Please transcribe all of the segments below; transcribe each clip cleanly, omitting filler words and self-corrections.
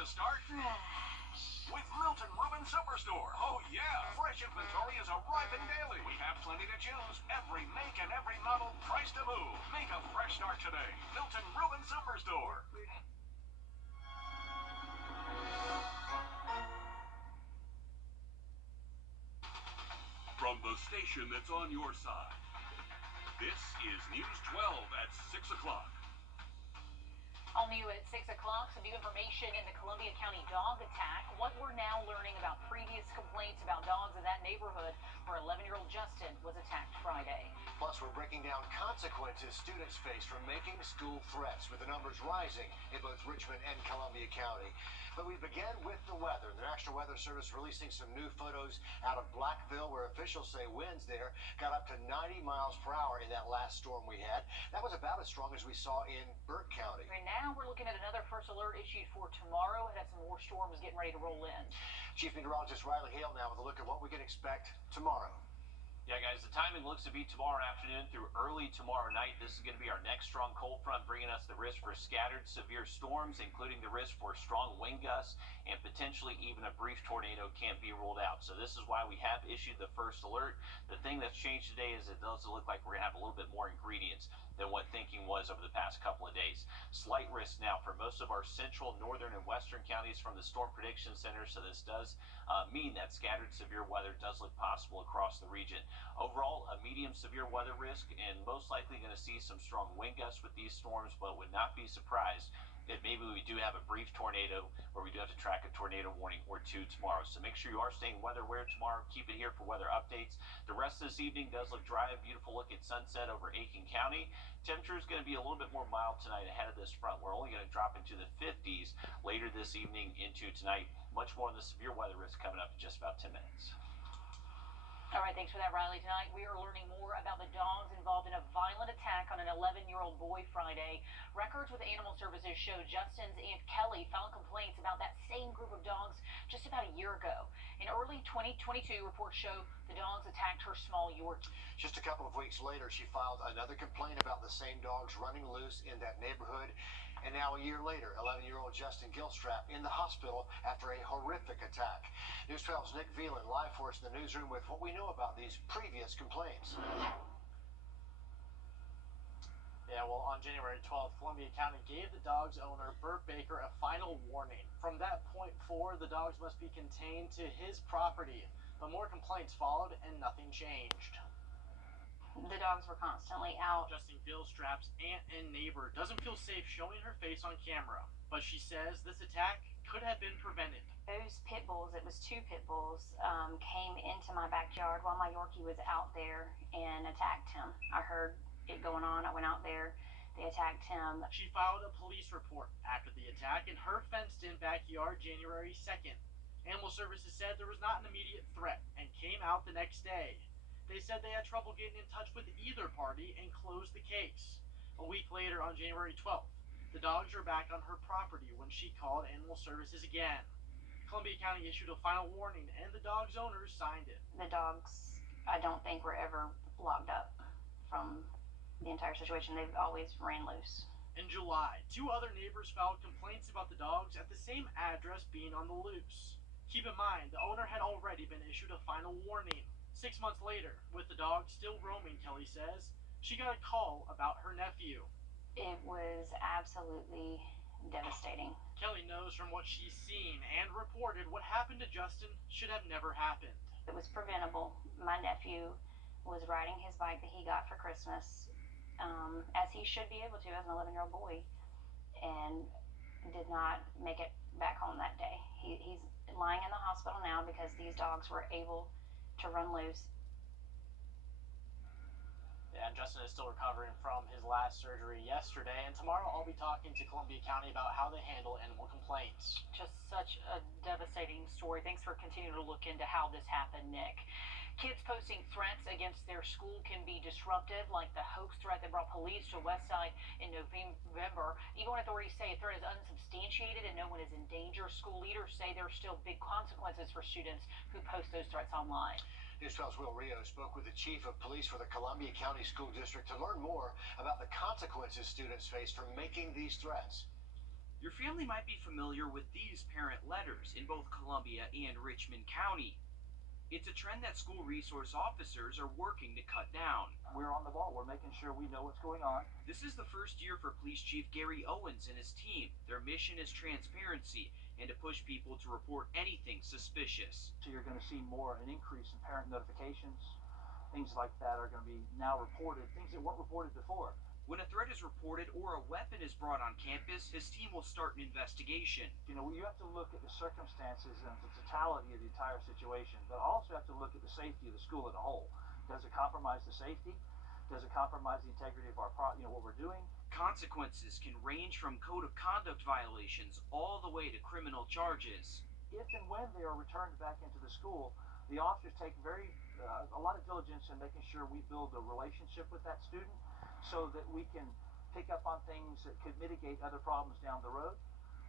to start? With Milton Rubin Superstore. Oh, yeah. Fresh inventory is arriving daily. We have plenty to choose. Every make and every model priced to move. Make a fresh start today. Milton Rubin Superstore. From the station that's on your side, this is News 12 at 6 o'clock. All new at 6 o'clock, some new information in the Columbia County dog attack. What we're now learning about previous complaints about dogs in that neighborhood where 11-year-old Justin was attacked Friday. Plus, we're breaking down consequences students face from making school threats, with the numbers rising in both Richmond and Columbia County. But we begin with the weather. The National Weather Service releasing some new photos out of Blackville, where officials say winds there got up to 90 miles per hour in that last storm we had. That was about as strong as we saw in Burke County. Right now, we're looking at another first alert issued for tomorrow. It has some more storms getting ready to roll in. Chief Meteorologist Riley Hale now with a look at what we can expect tomorrow. Yeah, guys, the timing looks to be tomorrow afternoon through early tomorrow night. This is going to be our next strong cold front, bringing us the risk for scattered severe storms, including the risk for strong wind gusts, and potentially even a brief tornado can't be ruled out. So this is why we have issued the first alert. The thing that's changed today is it does look like we're going to have a little bit more ingredients than what thinking was over the past couple of days. Slight risk now for most of our central, northern, and western counties from the Storm Prediction Center, so this does mean that scattered severe weather does look possible across the region. Overall, a medium severe weather risk, and most likely going to see some strong wind gusts with these storms, but would not be surprised if maybe we do have a brief tornado, or we do have to track a tornado warning or two tomorrow. So make sure you are staying weather aware tomorrow. Keep it here for weather updates. The rest of this evening does look dry. A beautiful look at sunset over Aiken County. Temperature is going to be a little bit more mild tonight ahead of this front. We're only going to drop into the 50s later this evening into tonight. Much more of the severe weather risk coming up in just about 10 minutes. All right, thanks for that, Riley. Tonight, we are learning more about the dogs involved in a violent attack on an 11-year-old boy Friday. Records with Animal Services show Justin's Aunt Kelly filed complaints about that same group of dogs just about a year ago. In early 2022, reports show the dogs attacked her small Yorkie. Just a couple of weeks later, she filed another complaint about the same dogs running loose in that neighborhood. And now a year later, 11-year-old Justin Gilstrap in the hospital after a horrific attack. News 12's Nick Veland live for us in the newsroom with what we know about these previous complaints. Yeah, well, on January 12th, Columbia County gave the dog's owner, Burt Baker, a final warning. From that point forward, the dogs must be contained to his property. But more complaints followed and nothing changed. The dogs were constantly out. Justin Gilstrap's aunt and neighbor doesn't feel safe showing her face on camera, but she says this attack could have been prevented. Those pit bulls, it was 2 pit bulls, came into my backyard while my Yorkie was out there and attacked him. I heard it going on. I went out there. They attacked him. She filed a police report after the attack in her fenced-in backyard January 2nd. Animal Services said there was not an immediate threat and came out the next day. They said they had trouble getting in touch with either party and closed the case. A week later, on January 12th, the dogs were back on her property when she called Animal Services again. Columbia County issued a final warning, and the dog's owners signed it. The dogs, I don't think, were ever locked up from the entire situation. They've always ran loose. In July, 2 other neighbors filed complaints about the dogs at the same address being on the loose. Keep in mind, the owner had already been issued a final warning. 6 months later, with the dog still roaming, Kelly says, she got a call about her nephew. It was absolutely devastating. Kelly knows from what she's seen and reported what happened to Justin should have never happened. It was preventable. My nephew was riding his bike that he got for Christmas, as he should be able to as an 11-year-old boy, and did not make it back home that day. He's lying in the hospital now because these dogs were able to run loose. Yeah, and Justin is still recovering from his last surgery yesterday, and tomorrow I'll be talking to Columbia County about how they handle animal complaints. Just such a devastating story. Thanks for continuing to look into how this happened, Nick. Kids posting threats against their school can be disruptive, like the hoax threat that brought police to Westside in November. Even when authorities say a threat is unsubstantiated and no one is in danger, school leaders say there are still big consequences for students who post those threats online. News 12's Will Rio spoke with the chief of police for the Columbia County School District to learn more about the consequences students face from making these threats. Your family might be familiar with these parent letters in both Columbia and Richmond County. It's a trend that school resource officers are working to cut down. We're on the ball. We're making sure we know what's going on. This is the first year for Police Chief Gary Owens and his team. Their mission is transparency and to push people to report anything suspicious. So you're going to see an increase in parent notifications. Things like that are going to be now reported, things that weren't reported before. When a threat is reported or a weapon is brought on campus, his team will start an investigation. You have to look at the circumstances and the totality of the entire situation, but also have to look at the safety of the school as a whole. Does it compromise the safety? Does it compromise the integrity of our what we're doing? Consequences can range from code of conduct violations all the way to criminal charges. If and when they are returned back into the school, the officers take a lot of diligence in making sure we build a relationship with that student so that we can pick up on things that could mitigate other problems down the road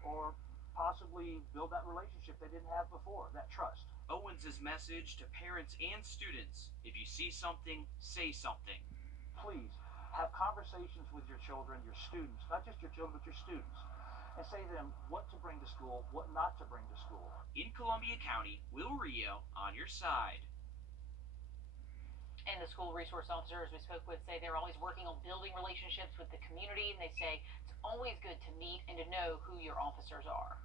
or possibly build that relationship they didn't have before, that trust. Owens' message to parents and students: if you see something, say something. Please have conversations with your children, your students, not just your children, but your students, and say to them what to bring to school, what not to bring to school. In Columbia County, Will Rio on your side. And the school resource officers we spoke with say they're always working on building relationships with the community, and they say it's always good to meet and to know who your officers are.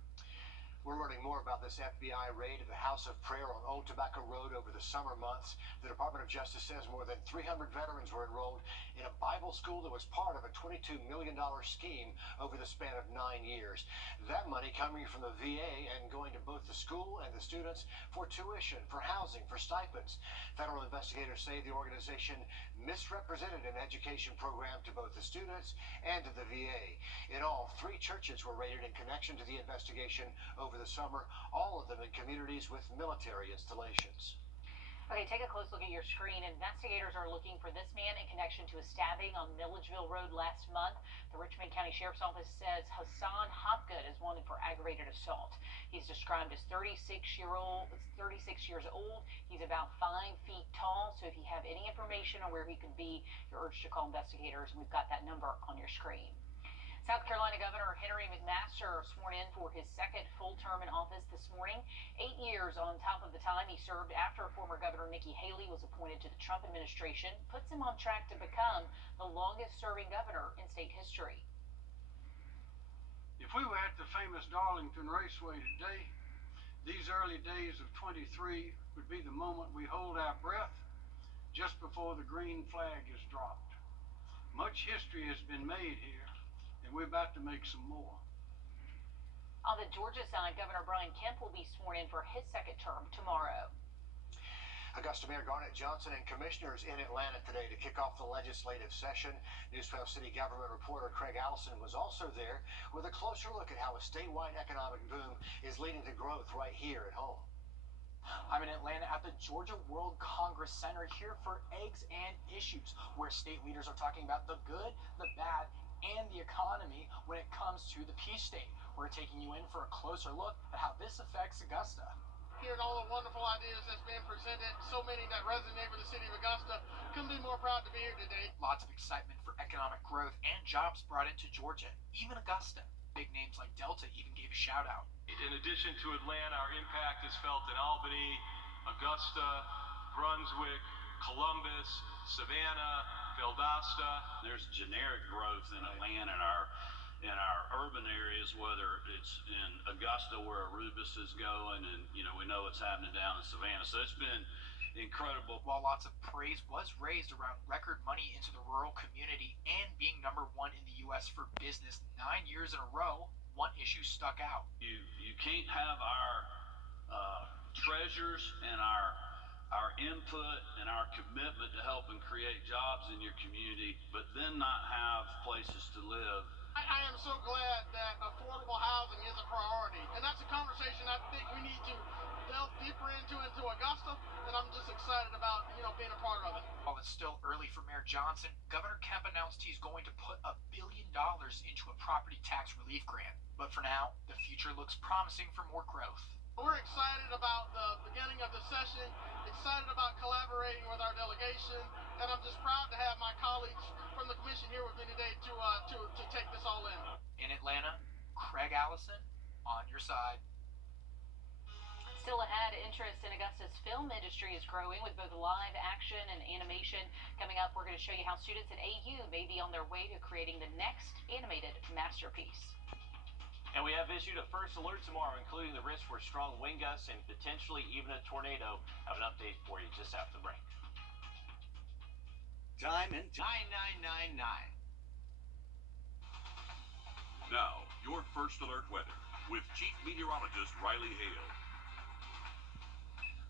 We're learning more about this FBI raid of the House of Prayer on Old Tobacco Road over the summer months. The Department of Justice says more than 300 veterans were enrolled in a Bible school that was part of a $22 million scheme over the span of 9 years. That money coming from the VA and going to both the school and the students for tuition, for housing, for stipends. Federal investigators say the organization misrepresented an education program to both the students and to the VA. In all, 3 churches were raided in connection to the investigation over the summer, all of them in communities with military installations. Okay, take a close look at your screen. Investigators are looking for this man in connection to a stabbing on Milledgeville Road last month. The Richmond County Sheriff's Office says Hassan Hopgood is wanted for aggravated assault. He's described as 36 years old. He's about 5 feet tall. So if you have any information on where he could be, you're urged to call investigators. We've got that number on your screen. South Carolina Governor Henry McMaster sworn in for his second full term in office this morning. 8 years on top of the time he served after former Governor Nikki Haley was appointed to the Trump administration, puts him on track to become the longest serving governor in state history. If we were at the famous Darlington Raceway today, these early days of 23 would be the moment we hold our breath just before the green flag is dropped. Much history has been made here, and we're about to make some more. On the Georgia side, Governor Brian Kemp will be sworn in for his second term tomorrow. Augusta Mayor Garnett Johnson and commissioners in Atlanta today to kick off the legislative session. News 12 City Government reporter Craig Allison was also there with a closer look at how a statewide economic boom is leading to growth right here at home. I'm in Atlanta at the Georgia World Congress Center here for Eggs and Issues, where state leaders are talking about the good, the bad, and the economy when it comes to the Peach State. We're taking you in for a closer look at how this affects Augusta. Hearing all the wonderful ideas that's been presented, so many that resonate with the city of Augusta, couldn't be more proud to be here today. Lots of excitement for economic growth and jobs brought into Georgia, even Augusta. Big names like Delta even gave a shout out. In addition to Atlanta, our impact is felt in Albany, Augusta, Brunswick, Columbus, Savannah, Valdosta. There's generic growth in Atlanta in our urban areas, whether it's in Augusta where Rubus is going, and we know what's happening down in Savannah. So it's been incredible. While lots of praise was raised around record money into the rural community and being #1 in the U.S. for business 9 years in a row, one issue stuck out. You can't have our treasures and our input and our commitment to help and create jobs in your community, but then not have places to live. I am so glad that affordable housing is a priority, and that's a conversation I think we need to delve deeper into Augusta, and I'm just excited about being a part of it. While it's still early for Mayor Johnson, Governor Kemp announced he's going to put $1 billion into a property tax relief grant. But for now, the future looks promising for more growth. We're excited about the beginning of the session, excited about collaborating with our delegation, and I'm just proud to have my colleagues from the commission here with me today to take this all in. In Atlanta, Craig Greg Allison, on your side. Still ahead, interest in Augusta's film industry is growing with both live action and animation. Coming up, we're going to show you how students at AU may be on their way to creating the next animated masterpiece. And we have issued a first alert tomorrow, including the risk for strong wind gusts and potentially even a tornado. I have an update for you just after the break. Time and 9999. Now, your first alert weather with Chief Meteorologist Riley Hale.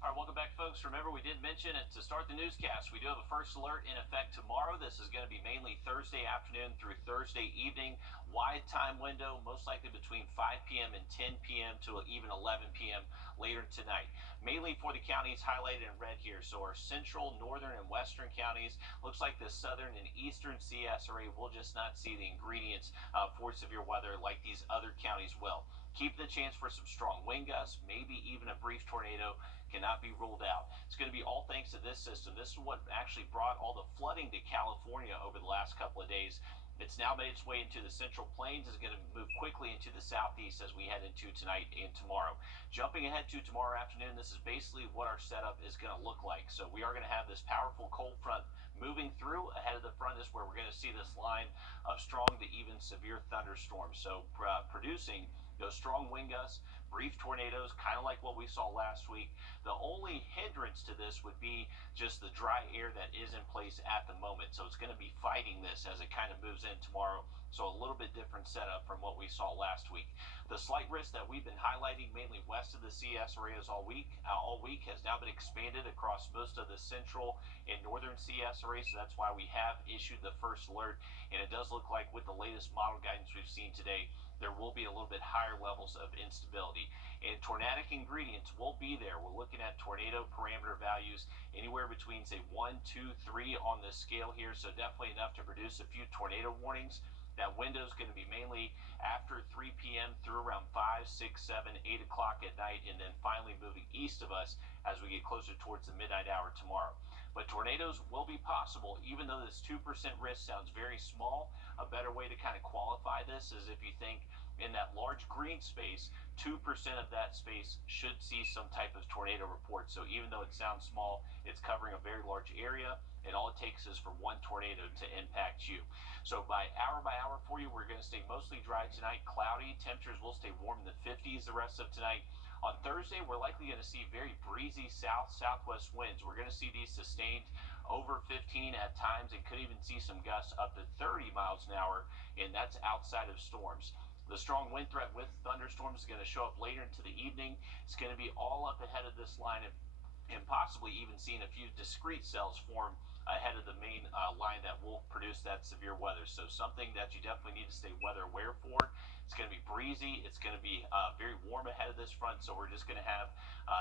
All right, welcome back, folks. Remember, we did mention it to start the newscast. We do have a first alert in effect tomorrow. This is going to be mainly Thursday afternoon through Thursday evening. Wide time window, most likely between 5 p.m. and 10 p.m. to even 11 p.m. later tonight. Mainly for the counties highlighted in red here. So our central, northern, and western counties. Looks like the southern and eastern CSRA will just not see the ingredients for severe weather like these other counties will. Keep the chance for some strong wind gusts, maybe even a brief tornado. Cannot be ruled out. It's going to be all thanks to this system. This is what actually brought all the flooding to California over the last couple of days. It's now made its way into the Central Plains. It's going to move quickly into the southeast as we head into tonight and tomorrow. Jumping ahead to tomorrow afternoon, this is basically what our setup is going to look like. So we are going to have this powerful cold front moving through. Ahead of the front is where we're going to see this line of strong to even severe thunderstorms. So producing those strong wind gusts, brief tornadoes, kind of like what we saw last week. The only hindrance to this would be just the dry air that is in place at the moment. So it's going to be fighting this as it kind of moves in tomorrow. So a little bit different setup from what we saw last week. The slight risk that we've been highlighting mainly west of the CS areas all week has now been expanded across most of the central and northern CS areas. So that's why we have issued the first alert. And it does look like with the latest model guidance we've seen today, there will be a little bit higher levels of instability. And tornadic ingredients will be there. We're looking at tornado parameter values anywhere between, say, 1, 2, 3 on this scale here. So definitely enough to produce a few tornado warnings. That window is going to be mainly after 3 p.m. through around 5, 6, 7, 8 o'clock at night, and then finally moving east of us as we get closer towards the midnight hour tomorrow. But tornadoes will be possible, even though this 2% risk sounds very small. A better way to kind of qualify this is if you think in that large green space, 2% of that space should see some type of tornado report. So even though it sounds small, it's covering a very large area, and all it takes is for one tornado to impact you. So by hour for you, we're going to stay mostly dry tonight, cloudy. Temperatures will stay warm in the 50s the rest of tonight. On Thursday, we're likely going to see very breezy southwest winds. We're going to see these sustained over 15 at times and could even see some gusts up to 30 miles an hour, and that's outside of storms. The strong wind threat with thunderstorms is going to show up later into the evening. It's going to be all up ahead of this line and possibly even seeing a few discrete cells form ahead of the main line that will produce that severe weather. So something that you definitely need to stay weather aware for. It's going to be breezy. It's going to be very warm ahead of this front. So we're just going to have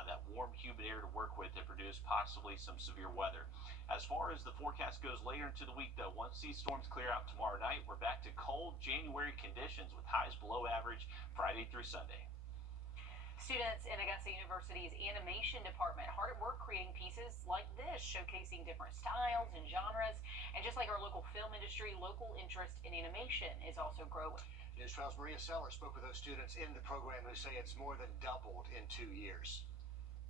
that warm, humid air to work with to produce possibly some severe weather. As far as the forecast goes later into the week, though, once these storms clear out tomorrow night, we're back to cold January conditions with highs below average Friday through Sunday. Students in Augusta University's animation department hard at work creating pieces like this, showcasing different styles and genres. And just like our local film industry, local interest in animation is also growing. News 12's Maria Seller spoke with those students in the program who say it's more than doubled in 2 years.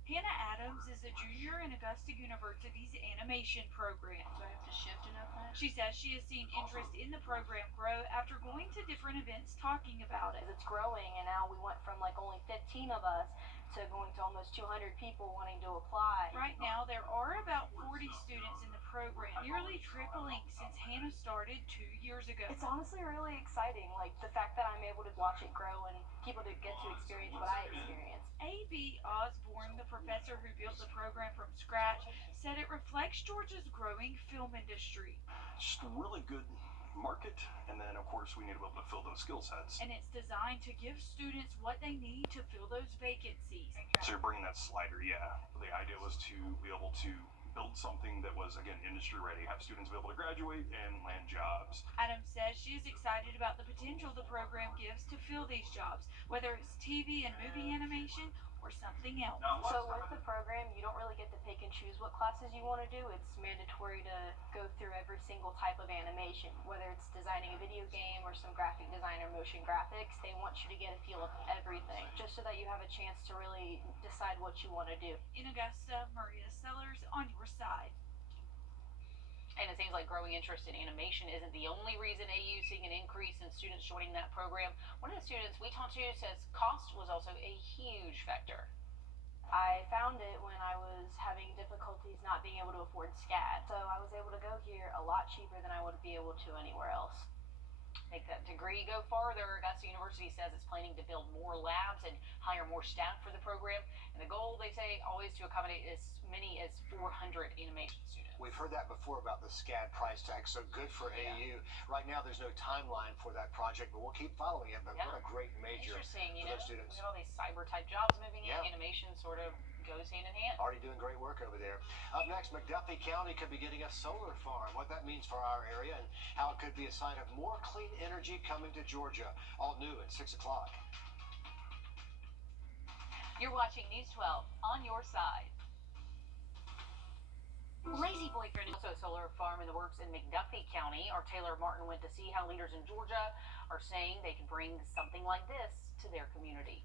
Hannah Adams is a junior in Augusta University's animation program. Do I have to shift enough that? She says she has seen interest in the program grow after going to different events talking about it. It's growing, and now we went from like only 15 of us to going to almost 200 people wanting to apply. Right now, there are about 40 students in the program, nearly tripling since Hannah started 2 years ago. It's honestly really exciting, like the fact that I'm able to watch it grow and people to get to experience what I experienced. A.B. Osborne, the professor who built the program from scratch, said it reflects Georgia's growing film industry. Just a really good market, and then of course we need to be able to fill those skill sets. And it's designed to give students what they need to fill those vacancies. So you're bringing that slider, yeah. The idea was to be able to build something that was, again, industry ready, have students be able to graduate and land jobs. Adams says she is excited about the potential the program gives to fill these jobs, whether it's TV and movie animation or something else. So with the program, you don't really get to pick and choose what classes you want to do. It's mandatory to go through every single type of animation, whether it's designing a video game or some graphic design or motion graphics. They want you to get a feel of everything, just so that you have a chance to really decide what you want to do. In Augusta, Maria Sellers on your side. And it seems like growing interest in animation isn't the only reason AU is seeing an increase in students joining that program. One of the students we talked to says cost was also a huge factor. I found it when I was having difficulties not being able to afford SCAD, so I was able to go here a lot cheaper than I would be able to anywhere else. Make that degree go farther. Augusta University says it's planning to build more labs and hire more staff for the program. And the goal, they say, always to accommodate as many as 400 animation students. We've heard that before about the SCAD price tag, so good for AU. Right now, there's no timeline for that project, but we'll keep following it. But what a great major Interesting, for those students. We got all these cyber-type jobs moving in. Animation sort of goes hand in hand. Already doing great work over there. Up next, McDuffie County could be getting a solar farm. What that means for our area and how it could be a sign of more clean energy coming to Georgia. All new at 6 o'clock. You're watching News 12 on your side. Lazy boyfriend. Also a solar farm in the works in McDuffie County. Our Taylor Martin went to see how leaders in Georgia are saying they can bring something like this to their community.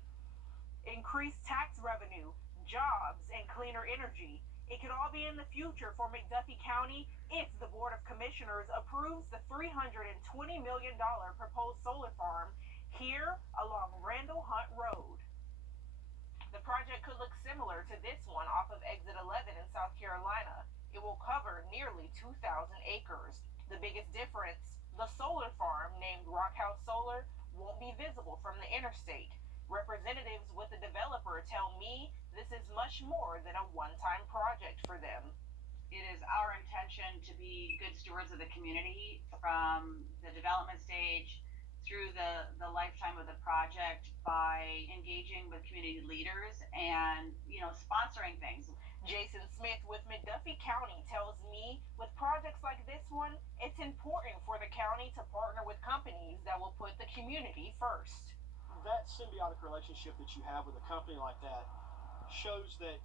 Increased tax revenue, jobs, and cleaner energy. It could all be in the future for McDuffie County if the Board of Commissioners approves the $320 million proposed solar farm here along Randall Hunt Road. The project could look similar to this one off of Exit 11 in South Carolina. It will cover nearly 2,000 acres. The biggest difference, the solar farm named Rockhouse Solar won't be visible from the interstate. Representatives with the developer tell me this is much more than a one-time project for them. It is our intention to be good stewards of the community from the development stage through the lifetime of the project by engaging with community leaders and, sponsoring things. Jason Smith with McDuffie County tells me with projects like this one, it's important for the county to partner with companies that will put the community first. That symbiotic relationship that you have with a company like that shows that,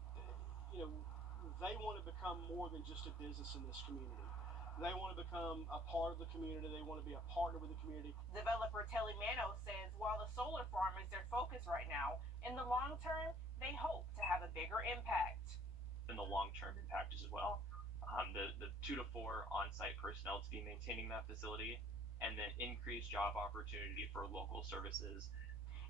they want to become more than just a business in this community. They want to become a part of the community. They want to be a partner with the community. Developer Telly Mano says while the solar farm is their focus right now, in the long term, they hope to have a bigger impact. In the long-term impact as well. The 2 to 4 on-site personnel to be maintaining that facility, and then increased job opportunity for local services.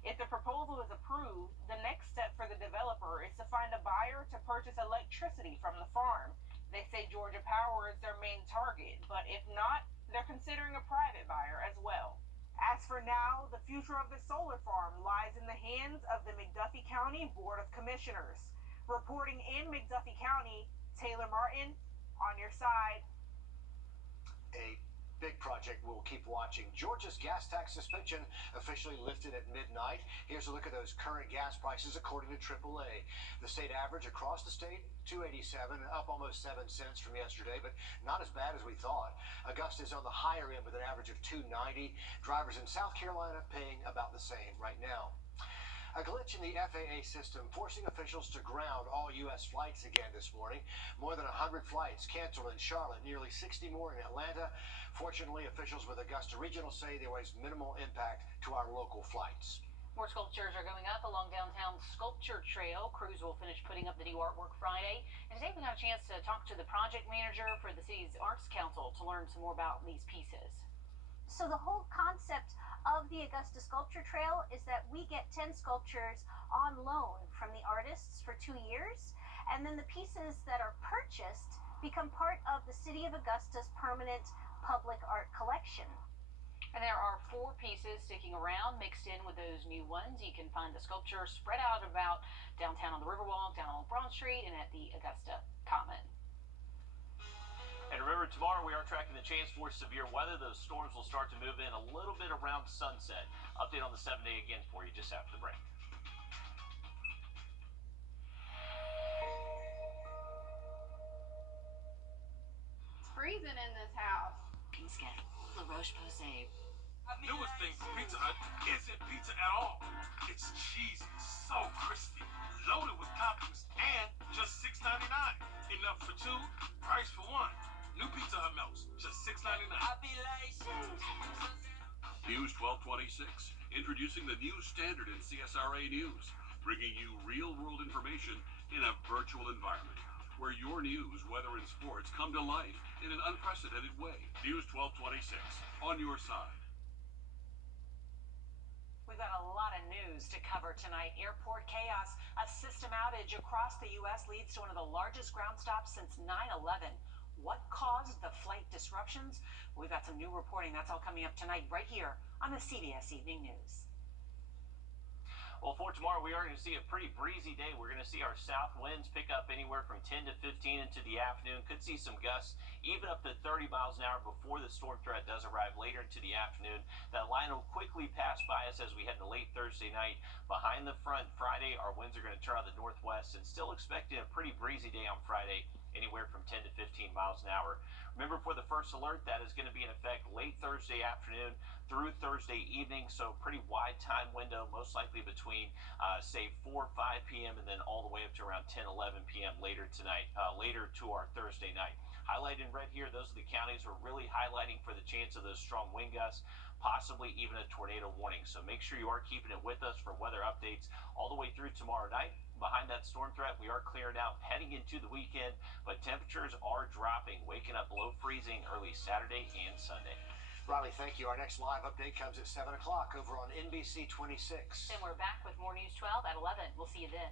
If the proposal is approved, the next step for the developer is to find a buyer to purchase electricity from the farm. They say Georgia Power is their main target, but if not, they're considering a private buyer as well. As for now, the future of the solar farm lies in the hands of the McDuffie County Board of Commissioners. Reporting in McDuffie County, Taylor Martin, on your side. A big project we'll keep watching. Georgia's gas tax suspension officially lifted at midnight. Here's a look at those current gas prices according to AAA. The state average across the state, $2.87, up almost 7 cents from yesterday, but not as bad as we thought. Augusta is on the higher end with an average of $2.90. Drivers in South Carolina paying about the same right now. A glitch in the FAA system forcing officials to ground all U.S. flights again this morning. More than 100 flights canceled in Charlotte, nearly 60 more in Atlanta. Fortunately, officials with Augusta Regional say there was minimal impact to our local flights. More sculptures are going up along downtown Sculpture Trail. Crews will finish putting up the new artwork Friday. And today we got a chance to talk to the project manager for the city's Arts Council to learn some more about these pieces. So the whole concept of the Augusta Sculpture Trail is that we get 10 sculptures on loan from the artists for 2 years, and then the pieces that are purchased become part of the City of Augusta's permanent public art collection. And there are 4 pieces sticking around mixed in with those new ones. You can find the sculptures spread out about downtown on the Riverwalk, down on Broad Street, and at the Augusta Common. And remember, tomorrow we are tracking the chance for severe weather. Those storms will start to move in a little bit around sunset. Update on the 7-day again for you just after the break. It's freezing in this house. La Roche-Posay. Newest thing from Pizza Hut isn't pizza at all. It's cheesy, so crispy, loaded with toppings, and just $6.99. Enough for two, price for one. New Pizza Hut melts, just $6.99. News 1226, introducing the new standard in CSRA News, bringing you real-world information in a virtual environment, where your news, weather, and sports come to life in an unprecedented way. News 1226, on your side. We've got a lot of news to cover tonight. Airport chaos. A system outage across the U.S. leads to one of the largest ground stops since 9/11. What caused the flight disruptions? We've got some new reporting. That's all coming up tonight right here on the CBS Evening News. Well, for tomorrow, we are going to see a pretty breezy day. We're going to see our south winds pick up anywhere from 10 to 15 into the afternoon. Could see some gusts, even up to 30 miles an hour before the storm threat does arrive later into the afternoon. That line will quickly pass by us as we head into late Thursday night. Behind the front, Friday, our winds are going to turn on the northwest and still expecting a pretty breezy day on Friday, anywhere from 10 to 15 miles an hour. Remember, for the first alert, that is going to be in effect late Thursday afternoon through Thursday evening, so pretty wide time window, most likely between, say, 4 or 5 p.m. and then all the way up to around 10, 11 p.m. later tonight, later to our Thursday night. Highlighted in red here, those are the counties we're really highlighting for the chance of those strong wind gusts, possibly even a tornado warning. So make sure you are keeping it with us for weather updates all the way through tomorrow night. Behind that storm threat, we are clearing out heading into the weekend, but temperatures are dropping, waking up below freezing early Saturday and Sunday. Riley, thank you. Our next live update comes at 7 o'clock over on NBC 26. And we're back with more News 12 at 11. We'll see you then.